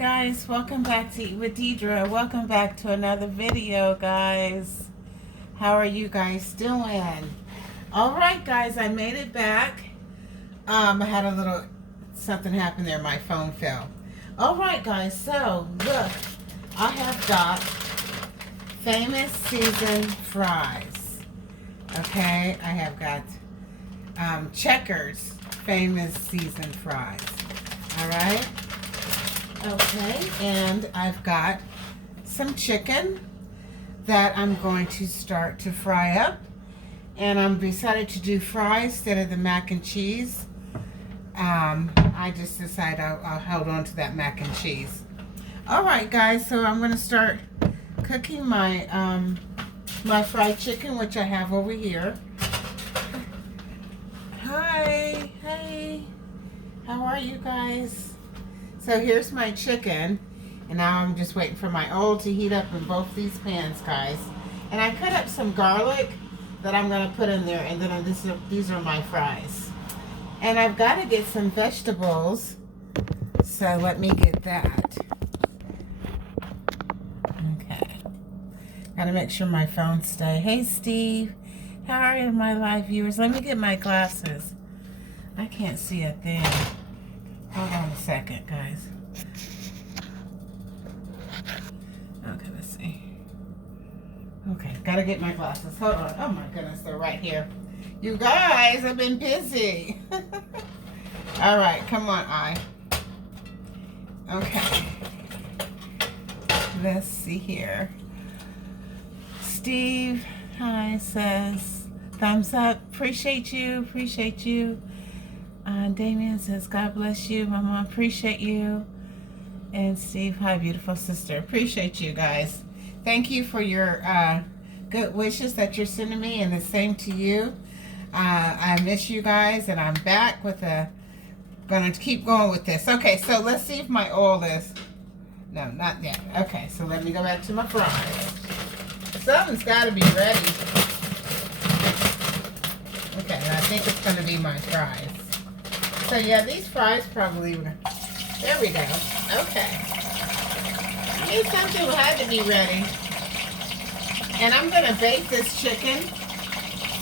guys, welcome back to Eat with Deidre. Welcome back to another video, guys. How are you guys doing? Alright guys, I made it back. I had a little something happen there, my phone fell. Alright guys, so look, I have got Famous Season fries. Okay, I have got Checkers Famous Season fries. Alright. Okay, and I've got some chicken that I'm going to start to fry up. And I'm decided to do fries instead of the mac and cheese. I just decided I'll hold on to that mac and cheese. Alright guys, so I'm going to start cooking my my fried chicken, which I have over here. Hi, hey, how are you guys? So here's my chicken, and now I'm just waiting for my oil to heat up in both these pans, guys. And I cut up some garlic that I'm going to put in there, and then these are my fries. And I've got to get some vegetables, so let me get that. Okay. Got to make sure my phone stays. Hey Steve, how are you, my live viewers? Let me get my glasses. I can't see a thing. Hold on a second, guys. Okay, let's see. Okay, gotta get my glasses. Hold on. Oh my goodness, they're right here. You guys, I've been busy. All right, come on, eye. Okay. Let's see here. Steve, hi, says, thumbs up. Appreciate you, appreciate you. Damien says, God bless you, Mama, appreciate you. And Steve, hi, beautiful sister. Appreciate you guys. Thank you for your good wishes that you're sending me, and the same to you. I miss you guys, and I'm back with gonna keep going with this. Okay, so let's see if my oil is, no, not yet. Okay, so let me go back to my fries. Something's gotta be ready. Okay, I think it's gonna be my fries. So yeah, these fries probably, there we go. Okay. I knew something had to be ready. And I'm going to bake this chicken.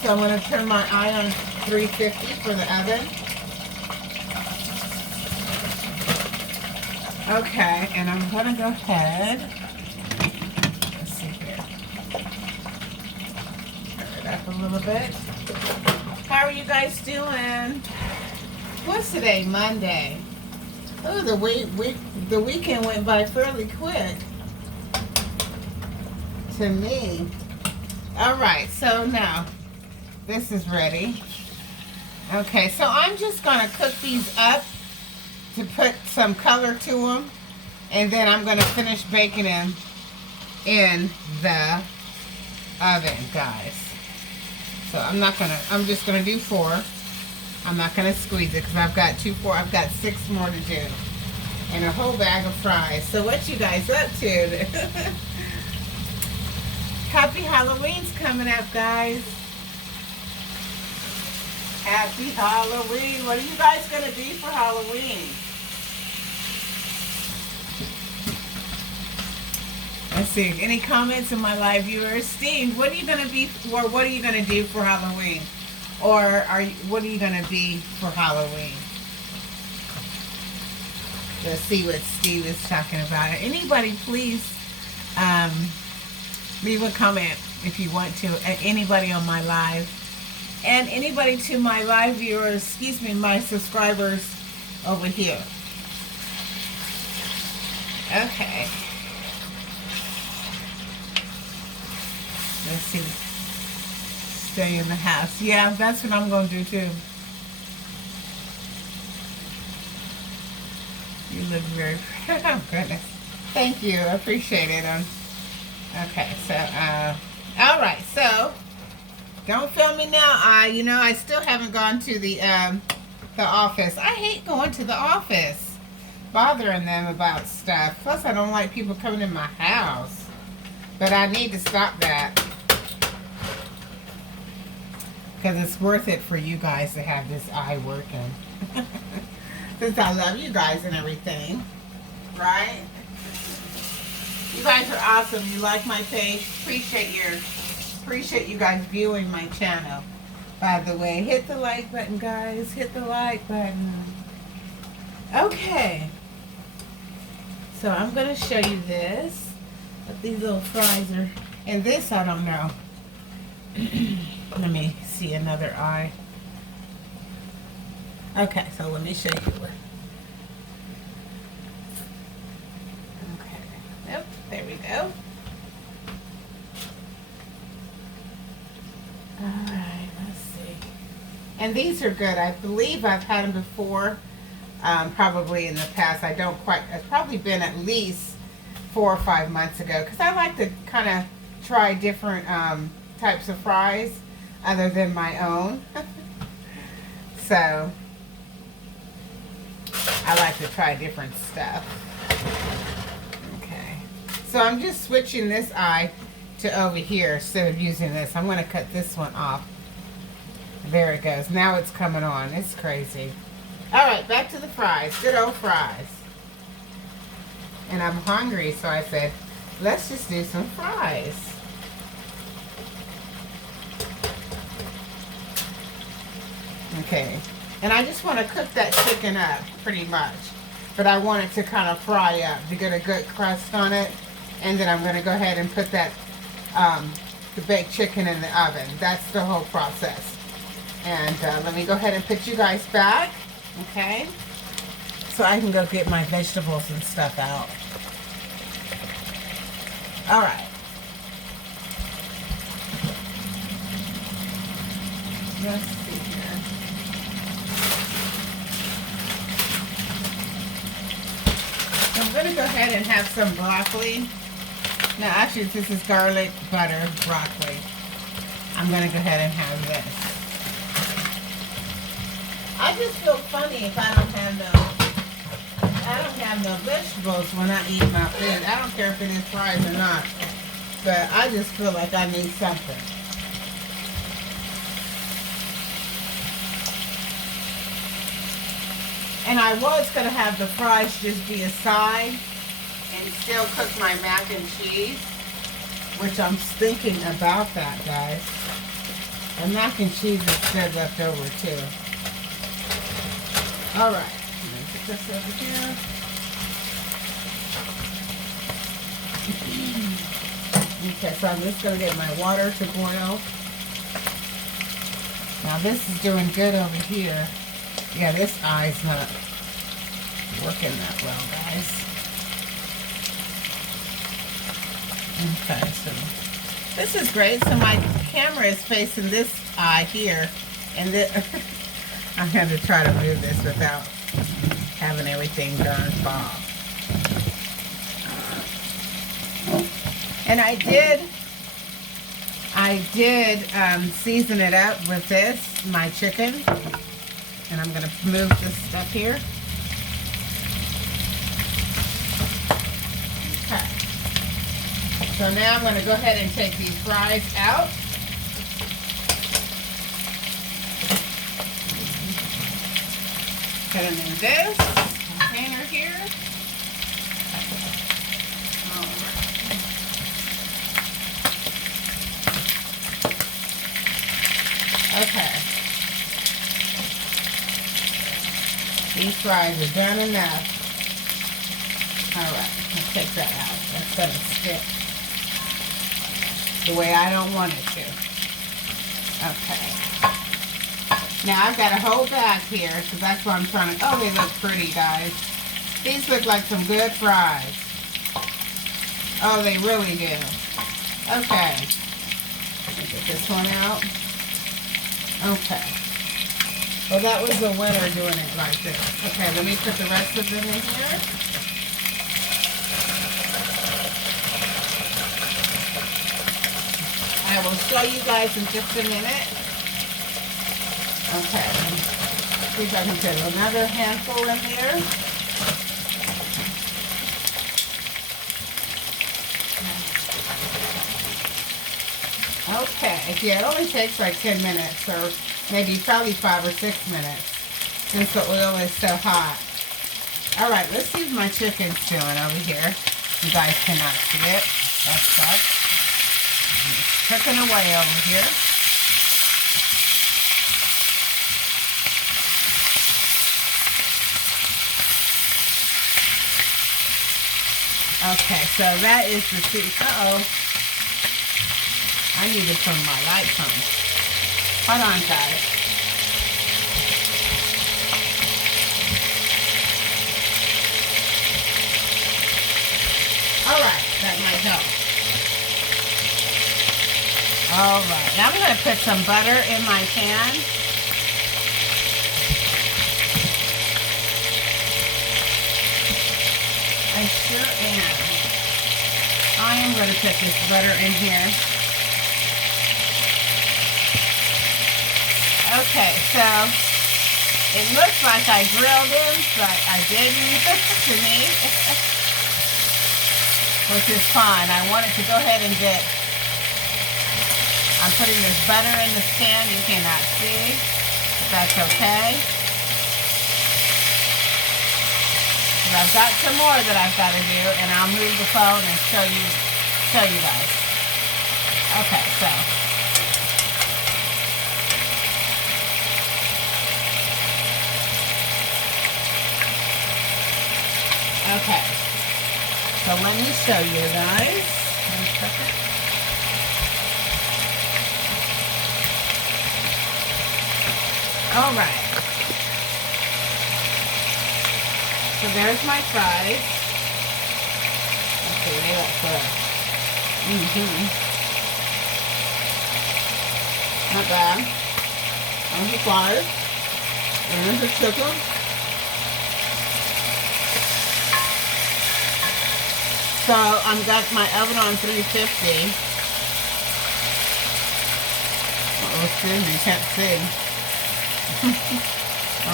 So I'm going to turn my eye on 350 for the oven. Okay, and I'm going to go ahead. Let's see here. Turn it up a little bit. How are you guys doing? What's today? Monday. Oh, the weekend went by fairly quick to me. All right, so now this is ready. Okay, so I'm just gonna cook these up to put some color to them, and then I'm gonna finish baking them in the oven, guys. So I'm just gonna do 4. I'm not going to squeeze it because I've got 6 more to do. And a whole bag of fries. So what you guys up to? Happy Halloween's coming up, guys. Happy Halloween. What are you guys going to be for Halloween? Let's see. Any comments in my live viewers? Steve, what are you going to be, or what are you going to do for Halloween? Or what are you going to be for Halloween? Let's see what Steve is talking about. Anybody, please leave a comment if you want to. Anybody on my live. And anybody to my live viewers, excuse me, my subscribers over here. Okay. Let's see. Stay in the house. Yeah, that's what I'm going to do too. You look very, oh goodness. Thank you, I appreciate it. Okay, so, all right, so, don't film me now. I still haven't gone to the office. I hate going to the office, bothering them about stuff. Plus, I don't like people coming in my house. But I need to stop that. Because it's worth it for you guys to have this eye working. Since I love you guys and everything. right? You guys are awesome. You like my page. Appreciate you guys viewing my channel. By the way, hit the like button, guys. Hit the like button. Okay. So I'm gonna show you this. What these little fries are. And this I don't know. Let me see another eye. Okay, so let me show you what. Okay. Yep, there we go. Alright, let's see. And these are good. I believe I've had them before. Probably in the past. I don't quite. It's probably been at least 4 or 5 months ago. Because I like to kind of try different types of fries other than my own. So I like to try different stuff. Okay. So I'm just switching this eye to over here instead of using this. I'm going to cut this one off. There it goes. Now it's coming on. It's crazy. Alright, back to the fries. Good old fries. And I'm hungry, so I said, let's just do some fries. Okay. And I just want to cook that chicken up, pretty much. But I want it to kind of fry up to get a good crust on it. And then I'm going to go ahead and put that, the baked chicken in the oven. That's the whole process. And let me go ahead and put you guys back. Okay? So I can go get my vegetables and stuff out. Alright. Let's see here. I'm going to go ahead and have some broccoli. Now, actually, this is garlic, butter, broccoli. I'm going to go ahead and have this. I just feel funny if I don't have no vegetables when I eat my food. I don't care if it is fries or not. But I just feel like I need something. And I was going to have the fries just be a side and still cook my mac and cheese, which I'm thinking about that, guys. And mac and cheese is good left over too. Alright, I'm going to put this over here. Okay, so I'm just going to get my water to boil. Now this is doing good over here. Yeah, this eye's not working that well, guys. Okay, so this is great. So my camera is facing this eye here, and I'm going to try to move this without having everything darn fall. And I did season it up with this, my chicken. And I'm going to move this stuff here. Okay. So now I'm going to go ahead and take these fries out. Put them in this container here. Okay. These fries are done enough. Alright, let's take that out. That's going to stick the way I don't want it to. Okay. Now I've got a whole bag here, because that's what I'm trying to... Oh, they look pretty, guys. These look like some good fries. Oh, they really do. Okay. Let me get this one out. Okay. Well, that was the winner doing it like this. Okay, let me put the rest of them in here. I will show you guys in just a minute. Okay. See if I can put another handful in here. Okay, yeah, it only takes like 10 minutes or maybe probably 5 or 6 minutes since the oil is so hot. All right, let's see if my chicken's doing over here. You guys cannot see it. That sucks. It's cooking away over here. Okay, so that is the seed. Uh-oh. I need to turn my lights on. Hold on, guys. All right, that might help. All right, now I'm going to put some butter in my pan. I sure am. I am going to put this butter in here. Okay, so it looks like I grilled them, but I didn't to me, which is fine. I wanted to go ahead and get, I'm putting this butter in the pan. You cannot see, but that's okay. I've got some more that I've got to do, and I'll move the phone and show you guys. Okay, so okay, so let me show you guys. One second. All right. So there's my fries. Okay, they look good. Not bad. There's the fries. And there's the chicken. So I've got my oven on 350. Oh, excuse me, you can't see.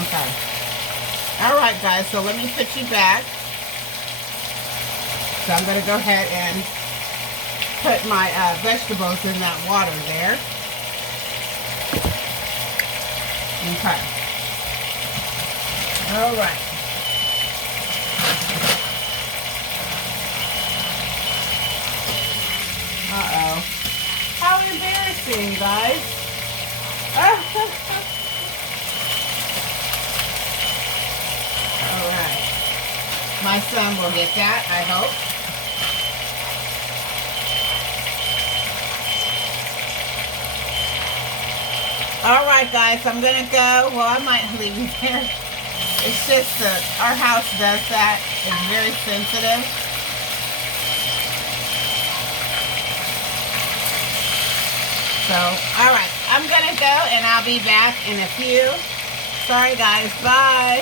Okay. All right, guys, so let me put you back. So I'm going to go ahead and put my vegetables in that water there. Okay. All right. Uh-oh. How embarrassing, guys. All right. My son will get that, I hope. All right, guys, I'm going to go. Well, I might leave you here. It's just that our house does that. It's very sensitive. So, all right, I'm going to go, and I'll be back in a few. Sorry, guys. Bye.